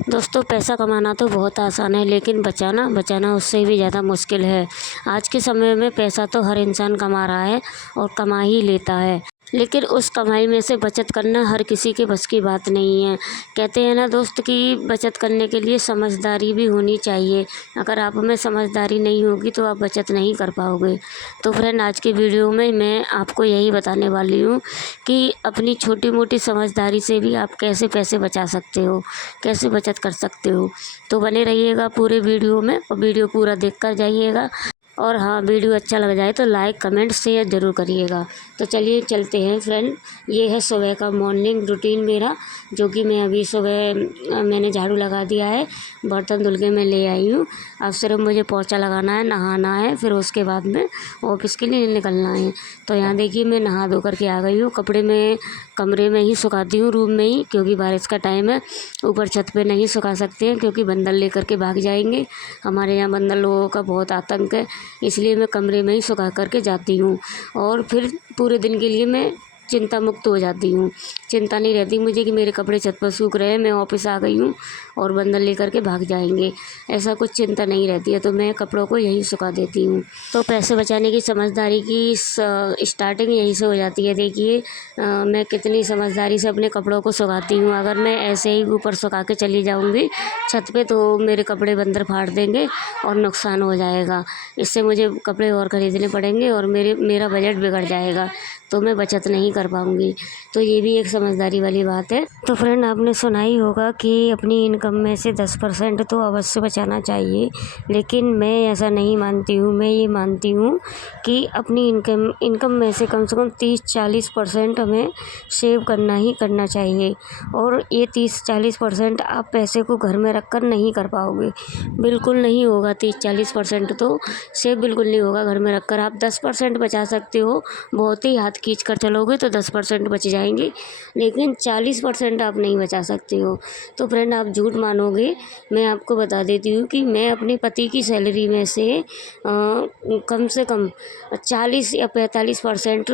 दोस्तों, पैसा कमाना तो बहुत आसान है, लेकिन बचाना उससे भी ज़्यादा मुश्किल है। आज के समय में पैसा तो हर इंसान कमा रहा है और कमा ही लेता है, लेकिन उस कमाई में से बचत करना हर किसी के बस की बात नहीं है। कहते हैं ना दोस्त कि बचत करने के लिए समझदारी भी होनी चाहिए। अगर आप में समझदारी नहीं होगी तो आप बचत नहीं कर पाओगे। तो फ्रेंड, आज की वीडियो में मैं आपको यही बताने वाली हूँ कि अपनी छोटी मोटी समझदारी से भी आप कैसे पैसे बचा सकते हो, कैसे बचत कर सकते हो। तो बने रहिएगा पूरे वीडियो में और वीडियो पूरा देख कर जाइएगा। और हाँ, वीडियो अच्छा लग जाए तो लाइक कमेंट शेयर ज़रूर करिएगा। तो चलिए चलते हैं फ्रेंड। ये है सुबह का मॉर्निंग रूटीन मेरा, जो कि मैं अभी सुबह मैंने झाड़ू लगा दिया है, बर्तन धुल के मैं ले आई हूँ। अब सिर्फ मुझे पोंछा लगाना है, नहाना है, फिर उसके बाद में ऑफिस के लिए निकलना है। तो यहाँ देखिए मैं नहा धो करके आ गई हूँ। कपड़े मैं कमरे में ही सुखाती हूँ, रूम में ही, क्योंकि बारिश का टाइम है। ऊपर छत पे नहीं सुखा सकते हैं क्योंकि बंदर लेकर के भाग जाएंगे। हमारे यहाँ बंदर लोगों का बहुत आतंक है, इसलिए मैं कमरे में ही सुखा करके जाती हूँ। और फिर पूरे दिन के लिए मैं चिंता मुक्त हो जाती हूँ। चिंता नहीं रहती मुझे कि मेरे कपड़े छत पर सूख रहे हैं, मैं ऑफिस आ गई हूँ और बंदर लेकर के भाग जाएंगे, ऐसा कुछ चिंता नहीं रहती है। तो मैं कपड़ों को यहीं सुखा देती हूँ। तो पैसे बचाने की समझदारी की स्टार्टिंग यहीं से हो जाती है। देखिए मैं कितनी समझदारी से अपने कपड़ों को सुखाती हूँ। अगर मैं ऐसे ही ऊपर सुखा के चली जाऊँगी छत पे तो मेरे कपड़े बंदर फाड़ देंगे और नुकसान हो जाएगा। इससे मुझे कपड़े और ख़रीदने पड़ेंगे और मेरा बजट बिगड़ जाएगा, तो मैं बचत नहीं कर पाऊँगी। तो ये भी एक समझदारी वाली बात है। तो फ्रेंड, आपने सुना ही होगा कि अपनी इनकम में से 10% तो अवश्य बचाना चाहिए, लेकिन मैं ऐसा नहीं मानती हूँ। मैं ये मानती हूँ कि अपनी इनकम में से कम 30-40% हमें सेव करना ही करना चाहिए। और ये 30-40% आप पैसे को घर में रख कर नहीं कर पाओगे, बिल्कुल नहीं होगा। 30-40% तो सेव बिल्कुल नहीं होगा घर में रख कर। आप 10% बचा सकते हो, बहुत ही हाथ खींच कर चलोगे तो 10% बच जाएंगे, लेकिन 40% आप नहीं बचा सकते हो। तो फ्रेंड, आप झूठ मानोगे, मैं आपको बता देती हूँ कि मैं अपने पति की सैलरी में कम से कम 40 या 45%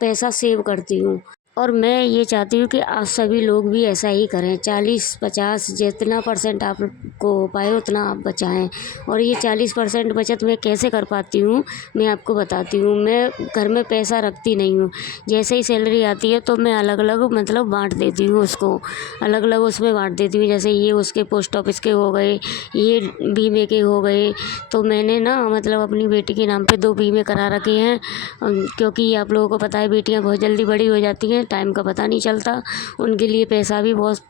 पैसा सेव करती हूँ। और मैं ये चाहती हूँ कि आप सभी लोग भी ऐसा ही करें। 40-50 जितना परसेंट आपको हो पाए उतना आप बचाएं। और ये 40% बचत मैं कैसे कर पाती हूँ, मैं आपको बताती हूँ। मैं घर में पैसा रखती नहीं हूँ। जैसे ही सैलरी आती है तो मैं अलग अलग मतलब बांट देती हूँ उसको, अलग अलग उसमें बांट देती हूँ। जैसे ये उसके पोस्ट ऑफिस के हो गए, ये बीमे के हो गए। तो मैंने ना मतलब अपनी बेटी के नाम पे 2 बीमे करा रखे हैं, क्योंकि आप लोगों को पता है बेटियां बहुत जल्दी बड़ी हो जाती हैं, टाइम का पता नहीं चलता। उनके लिए पैसा भी बहुत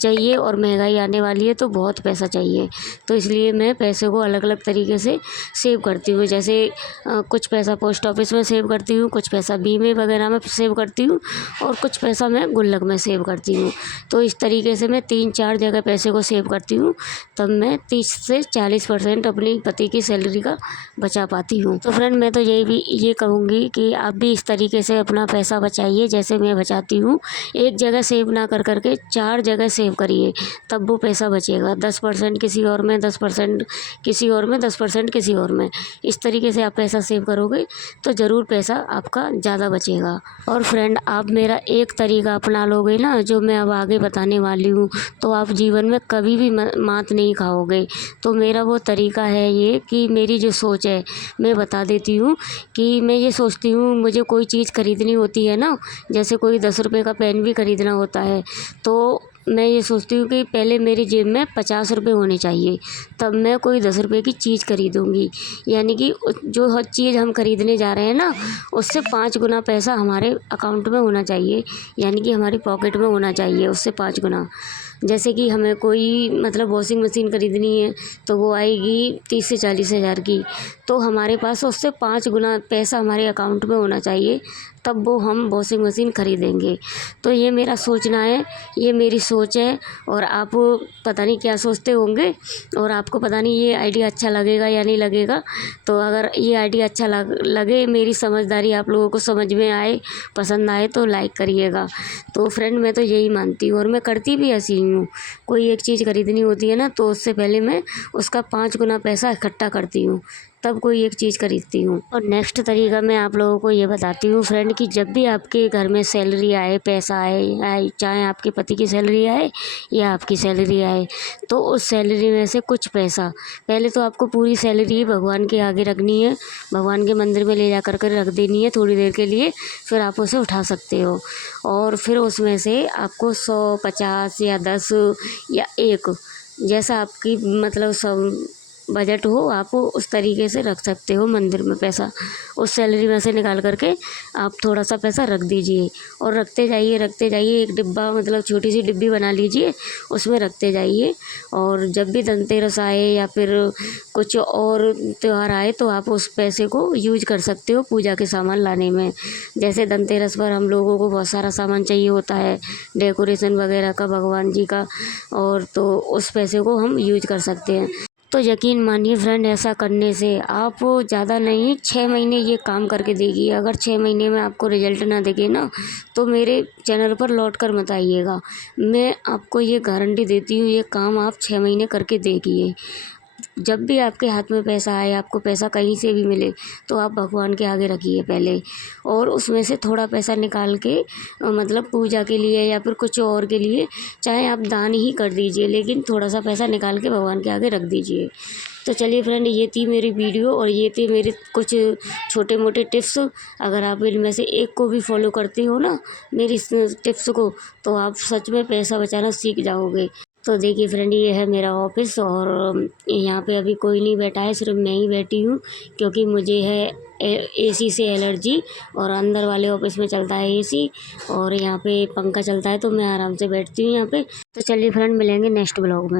चाहिए और महंगाई आने वाली है तो बहुत पैसा चाहिए। तो इसलिए मैं पैसे को अलग अलग तरीके से सेव करती हूँ। जैसे कुछ पैसा पोस्ट ऑफिस में सेव करती हूँ, कुछ पैसा बीमे वगैरह में सेव करती हूँ और कुछ पैसा मैं गुल्लक में सेव करती हूँ। तो इस तरीके से मैं 3-4 जगह पैसे को सेव करती हूँ, तब मैं 30 से 40% अपनी पति की सैलरी का बचा पाती हूँ। तो फ्रेंड, मैं तो ये कहूँगी कि आप भी इस तरीके से अपना पैसा बचाइए जैसे मैं बचाती हूँ। एक जगह सेव ना कर करके 4 जगह सेव करिए, तब वो पैसा बचेगा। 10% किसी और में, 10% किसी और में, 10% किसी और में। इस तरीके से आप पैसा सेव करोगे तो ज़रूर पैसा आपका ज़्यादा बचेगा। और फ्रेंड, आप मेरा एक तरीका अपना लोगे ना, जो मैं अब आगे बताने वाली हूँ, तो आप जीवन में कभी भी मात नहीं खाओगे। तो मेरा वो तरीका है ये कि मेरी जो सोच है मैं बता देती हूँ कि मैं ये सोचती हूँ, मुझे कोई चीज़ खरीदनी होती है ना, जैसे कोई 10 रुपये का पेन भी खरीदना होता है, तो मैं ये सोचती हूँ कि पहले मेरी जेब में 50 रुपये होने चाहिए, तब मैं कोई 10 रुपये की चीज़ खरीदूँगी। यानी कि जो हर चीज़ हम खरीदने जा रहे हैं ना, उससे 5 गुना पैसा हमारे अकाउंट में होना चाहिए, यानी कि हमारी पॉकेट में होना चाहिए उससे 5 गुना। जैसे कि हमें कोई मतलब वॉशिंग मशीन खरीदनी है तो वो आएगी 30 से 40 हज़ार की, तो हमारे पास उससे 5 गुना पैसा हमारे अकाउंट में होना चाहिए, तब वो हम वॉशिंग मशीन खरीदेंगे। तो ये मेरा सोचना है, ये मेरी सोच है। और आप पता नहीं क्या सोचते होंगे और आपको पता नहीं ये आइडिया अच्छा लगेगा या नहीं लगेगा। तो अगर ये आइडिया अच्छा लगे, मेरी समझदारी आप लोगों को समझ में आए, पसंद आए, तो लाइक करिएगा। तो फ्रेंड, मैं तो यही मानती हूँ और मैं करती भी ऐसी हूँ। कोई एक चीज़ खरीदनी होती है ना, तो उससे पहले मैं उसका 5 गुना पैसा इकट्ठा करती हूँ, तब कोई एक चीज़ खरीदती हूँ। और नेक्स्ट तरीका मैं आप लोगों को ये बताती हूँ फ्रेंड कि जब भी आपके घर में सैलरी आए, पैसा आए, चाहे आपके पति की सैलरी आए या आपकी सैलरी आए, तो उस सैलरी में से कुछ पैसा पहले तो आपको पूरी सैलरी भगवान के आगे रखनी है, भगवान के मंदिर में ले जा कर रख देनी है थोड़ी देर के लिए, फिर आप उसे उठा सकते हो। और फिर उसमें से आपको 100, 50 या 10 या 1 जैसा आपकी मतलब सब बजट हो, आप उस तरीके से रख सकते हो मंदिर में पैसा। उस सैलरी में से निकाल कर के आप थोड़ा सा पैसा रख दीजिए और रखते जाइए। एक डिब्बा मतलब छोटी सी डिब्बी बना लीजिए, उसमें रखते जाइए। और जब भी धनतेरस आए या फिर कुछ और त्यौहार आए तो आप उस पैसे को यूज कर सकते हो पूजा के सामान लाने में। जैसे धनतेरस पर हम लोगों को बहुत सारा सामान चाहिए होता है, डेकोरेशन वगैरह का, भगवान जी का, और तो उस पैसे को हम यूज कर सकते हैं। तो यकीन मानिए फ्रेंड, ऐसा करने से आप ज़्यादा नहीं 6 महीने ये काम करके देखिए। अगर 6 महीने में आपको रिजल्ट ना दिखे ना, तो मेरे चैनल पर लौट कर मत आइएगा। मैं आपको ये गारंटी देती हूँ, ये काम आप 6 महीने करके देखिए। जब भी आपके हाथ में पैसा आए, आपको पैसा कहीं से भी मिले, तो आप भगवान के आगे रखिए पहले, और उसमें से थोड़ा पैसा निकाल के मतलब पूजा के लिए या फिर कुछ और के लिए, चाहे आप दान ही कर दीजिए, लेकिन थोड़ा सा पैसा निकाल के भगवान के आगे रख दीजिए। तो चलिए फ्रेंड, ये थी मेरी वीडियो और ये थे मेरे कुछ छोटे मोटे टिप्स। अगर आप इनमें से एक को भी फॉलो करते हो ना, मेरी इस टिप्स को, तो आप सच में पैसा बचाना सीख जाओगे। तो देखिए फ्रेंड, ये है मेरा ऑफिस और यहाँ पे अभी कोई नहीं बैठा है, सिर्फ मैं ही बैठी हूँ, क्योंकि मुझे है एसी से एलर्जी। और अंदर वाले ऑफिस में चलता है एसी और यहाँ पे पंखा चलता है, तो मैं आराम से बैठती हूँ यहाँ पे। तो चलिए फ्रेंड, मिलेंगे नेक्स्ट ब्लॉग में।